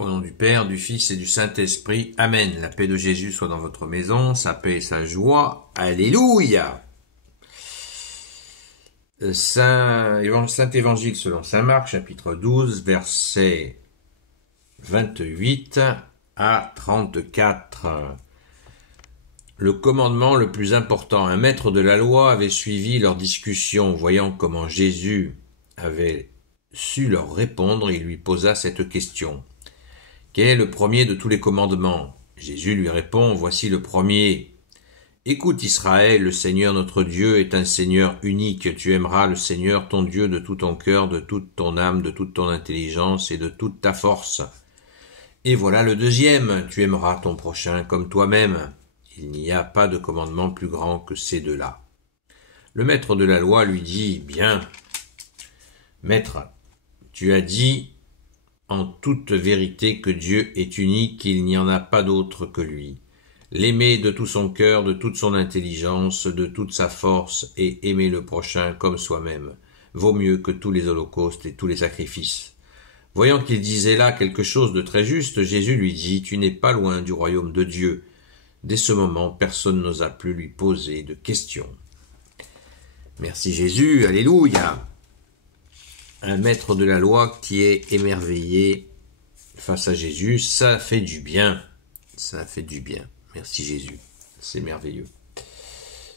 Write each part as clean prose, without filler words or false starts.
Au nom du Père, du Fils et du Saint-Esprit. Amen. La paix de Jésus soit dans votre maison, sa paix et sa joie. Alléluia. Saint Évangile selon saint Marc, chapitre 12, versets 28 à 34. Le commandement le plus important. Un maître de la loi avait suivi leur discussion, voyant comment Jésus avait su leur répondre, il lui posa cette question. Quel est le premier de tous les commandements? Jésus lui répond, voici le premier. Écoute Israël, le Seigneur notre Dieu est un Seigneur unique. Tu aimeras le Seigneur ton Dieu de tout ton cœur, de toute ton âme, de toute ton intelligence et de toute ta force. Et voilà le deuxième, tu aimeras ton prochain comme toi-même. Il n'y a pas de commandement plus grand que ces deux-là. Le maître de la loi lui dit, bien, maître, tu as dit en toute vérité que Dieu est unique, qu'il n'y en a pas d'autre que lui. L'aimer de tout son cœur, de toute son intelligence, de toute sa force, et aimer le prochain comme soi-même, vaut mieux que tous les holocaustes et tous les sacrifices. Voyant qu'il disait là quelque chose de très juste, Jésus lui dit, tu n'es pas loin du royaume de Dieu. Dès ce moment, personne n'osa plus lui poser de questions. Merci Jésus, alléluia. Un maître de la loi qui est émerveillé face à Jésus, ça fait du bien. Ça fait du bien. Merci Jésus. C'est merveilleux.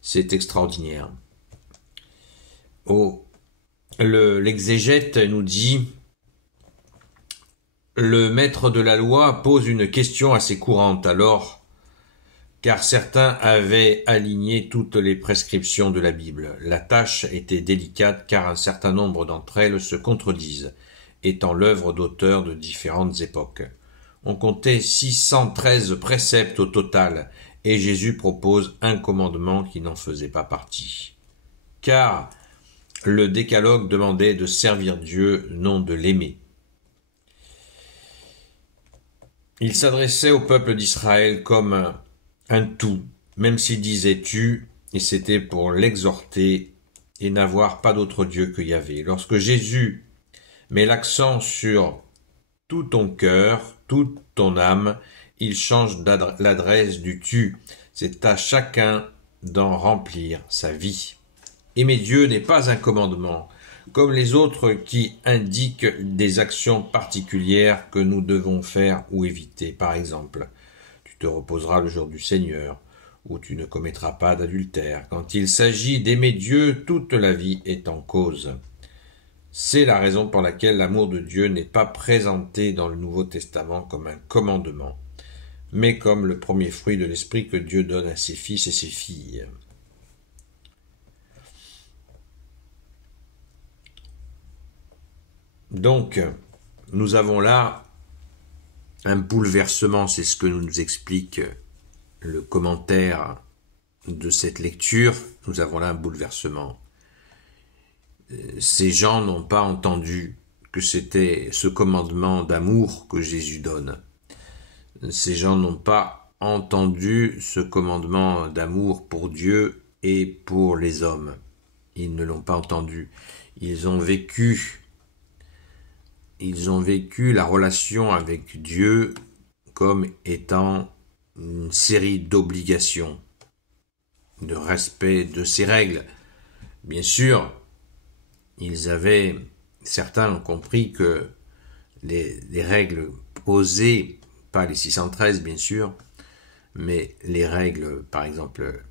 C'est extraordinaire. L'exégète nous dit, le maître de la loi pose une question assez courante alors, car certains avaient aligné toutes les prescriptions de la Bible. La tâche était délicate car un certain nombre d'entre elles se contredisent, étant l'œuvre d'auteurs de différentes époques. On comptait 613 préceptes au total, et Jésus propose un commandement qui n'en faisait pas partie. Car le décalogue demandait de servir Dieu, non de l'aimer. Il s'adressait au peuple d'Israël comme un tout, même s'il disait tu, et c'était pour l'exhorter et n'avoir pas d'autre Dieu que Yahvé. Lorsque Jésus met l'accent sur tout ton cœur, toute ton âme, il change l'adresse du tu. C'est à chacun d'en remplir sa vie. Aimer Dieu n'est pas un commandement, comme les autres qui indiquent des actions particulières que nous devons faire ou éviter. Par exemple, tu te reposeras le jour du Seigneur, ou tu ne commettras pas d'adultère. Quand il s'agit d'aimer Dieu, toute la vie est en cause. C'est la raison pour laquelle l'amour de Dieu n'est pas présenté dans le Nouveau Testament comme un commandement, mais comme le premier fruit de l'Esprit que Dieu donne à ses fils et ses filles. Donc, nous avons là un bouleversement, c'est ce que nous explique le commentaire de cette lecture. Nous avons là un bouleversement. Ces gens n'ont pas entendu que c'était ce commandement d'amour que Jésus donne. Ces gens n'ont pas entendu ce commandement d'amour pour Dieu et pour les hommes. Ils ne l'ont pas entendu. Ils ont vécu la relation avec Dieu comme étant une série d'obligations, de respect de ses règles. Bien sûr, certains ont compris que les règles posées, pas les 613 bien sûr, mais les règles, par exemple,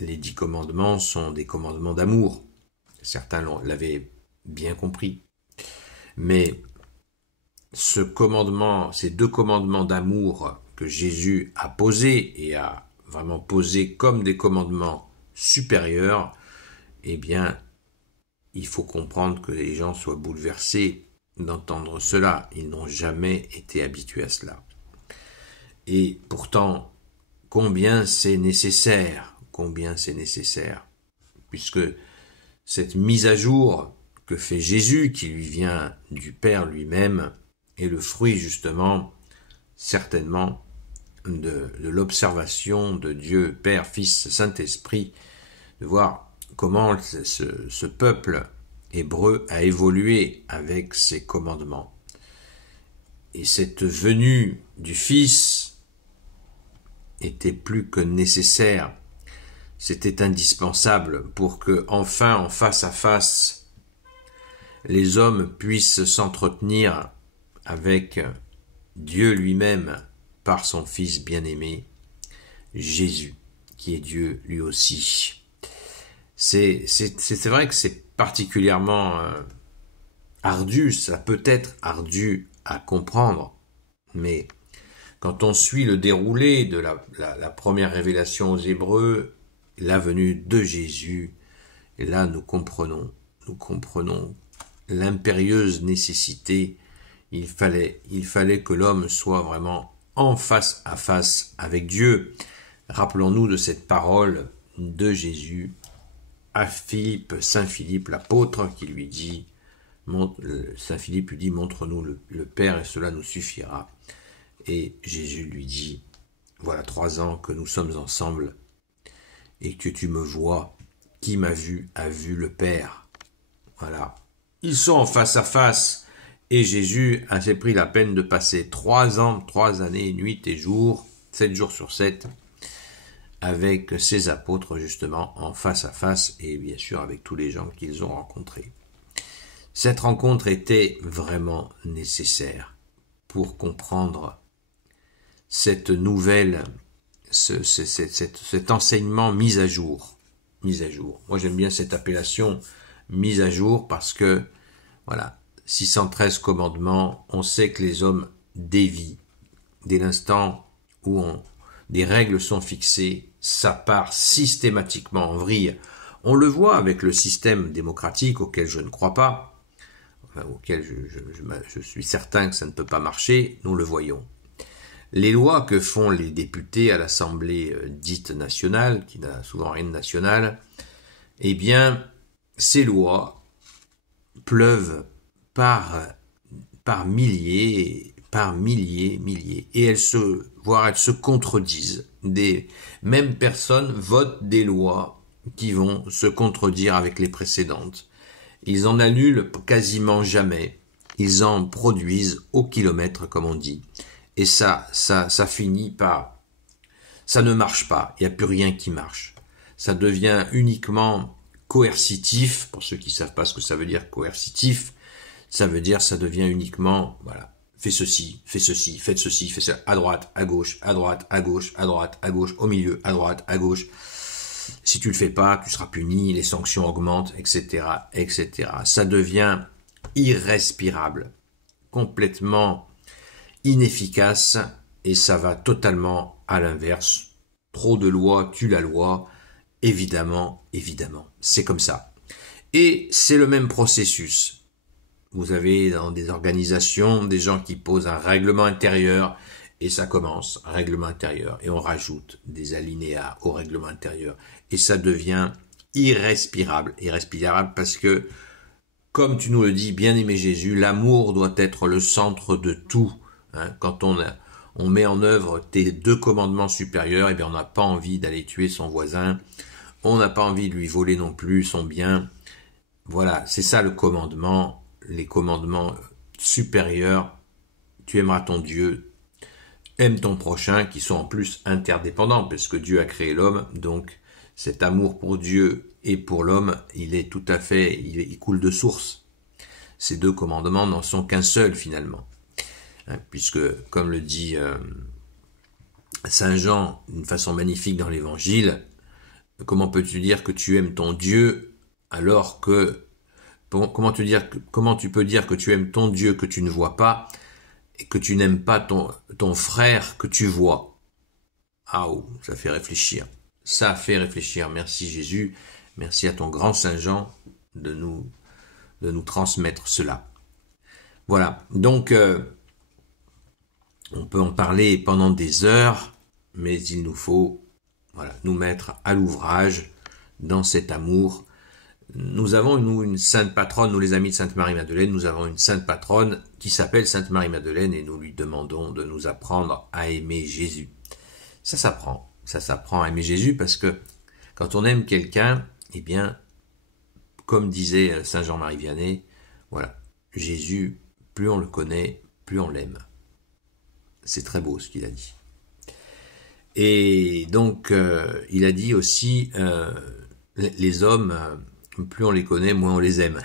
les 10 commandements sont des commandements d'amour. Certains l'avaient bien compris. Mais ces deux commandements d'amour que Jésus a posés et a vraiment posés comme des commandements supérieurs, eh bien, il faut comprendre que les gens soient bouleversés d'entendre cela. Ils n'ont jamais été habitués à cela. Et pourtant, combien c'est nécessaire, puisque cette mise à jour que fait Jésus, qui lui vient du Père lui-même, est le fruit justement, certainement, de l'observation de Dieu, Père, Fils, Saint-Esprit, de voir comment ce peuple hébreu a évolué avec ses commandements. Et cette venue du Fils était plus que nécessaire. C'était indispensable pour que, enfin, en face à face, les hommes puissent s'entretenir avec Dieu lui-même par son Fils bien-aimé, Jésus, qui est Dieu lui aussi. C'est vrai que c'est particulièrement ardu, ça peut être ardu à comprendre, mais quand on suit le déroulé de la première révélation aux Hébreux, la venue de Jésus, et là nous comprenons l'impérieuse nécessité. Il fallait que l'homme soit vraiment en face à face avec Dieu. Rappelons-nous de cette parole de Jésus à Philippe, Saint Philippe, l'apôtre, qui lui dit, Saint Philippe lui dit, montre-nous le Père et cela nous suffira. Et Jésus lui dit, voilà 3 ans que nous sommes ensemble et que tu me vois, qui m'a vu a vu le Père. Voilà. Ils sont en face à face et Jésus s'est pris la peine de passer 3 ans, 3 années, nuit et jour, 7 jours sur 7, avec ses apôtres justement en face à face et bien sûr avec tous les gens qu'ils ont rencontrés. Cette rencontre était vraiment nécessaire pour comprendre cette nouvelle, cet enseignement mis à jour. Moi j'aime bien cette appellation mise à jour parce que, voilà, 613 commandements, on sait que les hommes dévient. Dès l'instant où des règles sont fixées, ça part systématiquement en vrille. On le voit avec le système démocratique auquel je ne crois pas, auquel je suis certain que ça ne peut pas marcher, nous le voyons. Les lois que font les députés à l'Assemblée dite nationale, qui n'a souvent rien de national, eh bien, ces lois pleuvent par milliers, et elles se contredisent. Des mêmes personnes votent des lois qui vont se contredire avec les précédentes. Ils en annulent quasiment jamais. Ils en produisent au kilomètre, comme on dit. Et ça finit par... Ça ne marche pas. Il n'y a plus rien qui marche. Ça devient uniquement coercitif. Pour ceux qui ne savent pas ce que ça veut dire coercitif, ça devient uniquement, voilà, faites ceci, faites ça, à droite, à gauche, à droite, à gauche, à droite, à gauche, au milieu, à droite, à gauche. Si tu le fais pas, tu seras puni, les sanctions augmentent, etc., etc. Ça devient irrespirable, complètement inefficace, et ça va totalement à l'inverse. Trop de lois tue la loi, évidemment, c'est comme ça. Et c'est le même processus. Vous avez dans des organisations des gens qui posent un règlement intérieur, et ça commence, un règlement intérieur, et on rajoute des alinéas au règlement intérieur, et ça devient irrespirable parce que, comme tu nous le dis, bien-aimé Jésus, l'amour doit être le centre de tout. Quand on met en œuvre tes 2 commandements supérieurs, eh bien on n'a pas envie d'aller tuer son voisin, on n'a pas envie de lui voler non plus son bien. Voilà, c'est ça le commandement. Les commandements supérieurs, tu aimeras ton Dieu, aime ton prochain, qui sont en plus interdépendants, parce que Dieu a créé l'homme, donc cet amour pour Dieu et pour l'homme, il coule de source. Ces 2 commandements n'en sont qu'un seul finalement, puisque, comme le dit Saint Jean d'une façon magnifique dans l'Évangile, comment peux-tu dire que tu aimes ton Dieu alors que comment tu peux dire que tu aimes ton Dieu que tu ne vois pas et que tu n'aimes pas ton frère que tu vois? Ah, ça fait réfléchir. Ça fait réfléchir. Merci Jésus. Merci à ton grand Saint Jean de nous transmettre cela. Voilà. Donc, on peut en parler pendant des heures, mais il nous faut, voilà, nous mettre à l'ouvrage dans cet amour. Nous avons, une sainte patronne, nous les amis de Sainte Marie-Madeleine, nous avons une sainte patronne qui s'appelle Sainte Marie-Madeleine, et nous lui demandons de nous apprendre à aimer Jésus. Ça s'apprend à aimer Jésus, parce que quand on aime quelqu'un, eh bien, comme disait Saint Jean-Marie Vianney, voilà, Jésus, plus on le connaît, plus on l'aime. C'est très beau ce qu'il a dit. Et donc, il a dit aussi, les hommes, plus on les connaît, moins on les aime.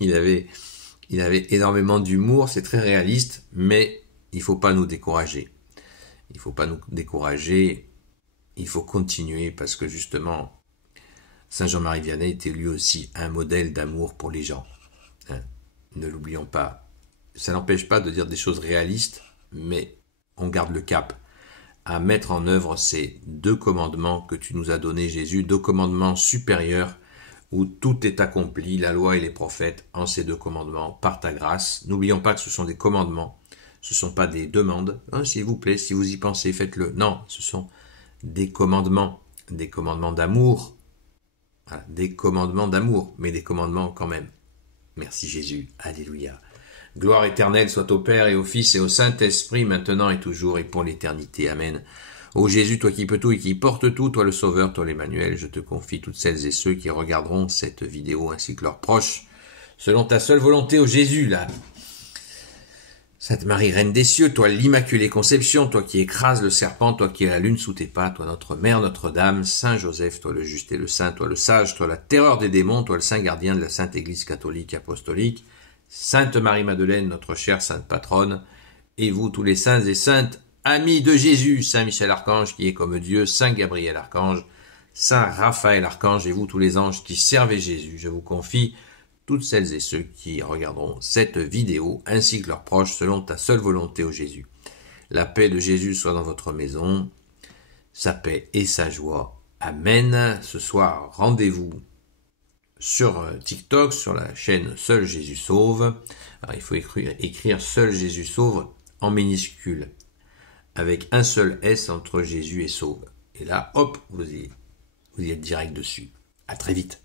il avait énormément d'humour, c'est très réaliste, mais il faut pas nous décourager. Il faut pas nous décourager, il faut continuer, parce que justement, Saint Jean-Marie Vianney était lui aussi un modèle d'amour pour les gens. Hein, ne l'oublions pas. Ça n'empêche pas de dire des choses réalistes, mais on garde le cap à mettre en œuvre ces 2 commandements que tu nous as donnés, Jésus, 2 commandements supérieurs où tout est accompli, la loi et les prophètes, en ces 2 commandements, par ta grâce. N'oublions pas que ce sont des commandements, ce ne sont pas des demandes. Hein, s'il vous plaît, si vous y pensez, faites-le. Non, ce sont des commandements d'amour, voilà, des commandements d'amour, mais des commandements quand même. Merci Jésus, alléluia. Gloire éternelle soit au Père et au Fils et au Saint-Esprit, maintenant et toujours et pour l'éternité. Amen. Ô Jésus, toi qui peux tout et qui portes tout, toi le Sauveur, toi l'Emmanuel, je te confie toutes celles et ceux qui regarderont cette vidéo ainsi que leurs proches, selon ta seule volonté, ô Jésus, là. Sainte Marie, Reine des cieux, toi l'Immaculée Conception, toi qui écrases le serpent, toi qui es la lune sous tes pas, toi notre Mère Notre-Dame, Saint Joseph, toi le juste et le saint, toi le sage, toi la terreur des démons, toi le saint gardien de la Sainte Église catholique apostolique, Sainte Marie-Madeleine, notre chère sainte patronne, et vous tous les saints et saintes, amis de Jésus, Saint Michel Archange qui est comme Dieu, Saint Gabriel Archange, Saint Raphaël Archange, et vous tous les anges qui servez Jésus, je vous confie toutes celles et ceux qui regarderont cette vidéo, ainsi que leurs proches, selon ta seule volonté, ô Jésus. La paix de Jésus soit dans votre maison, sa paix et sa joie. Amen. Ce soir, rendez-vous sur TikTok, sur la chaîne Seul Jésus Sauve. Alors, il faut écrire Seul Jésus Sauve en minuscule, avec un seul S entre Jésus et Sauve. Et là, hop, vous y êtes direct dessus. À très vite.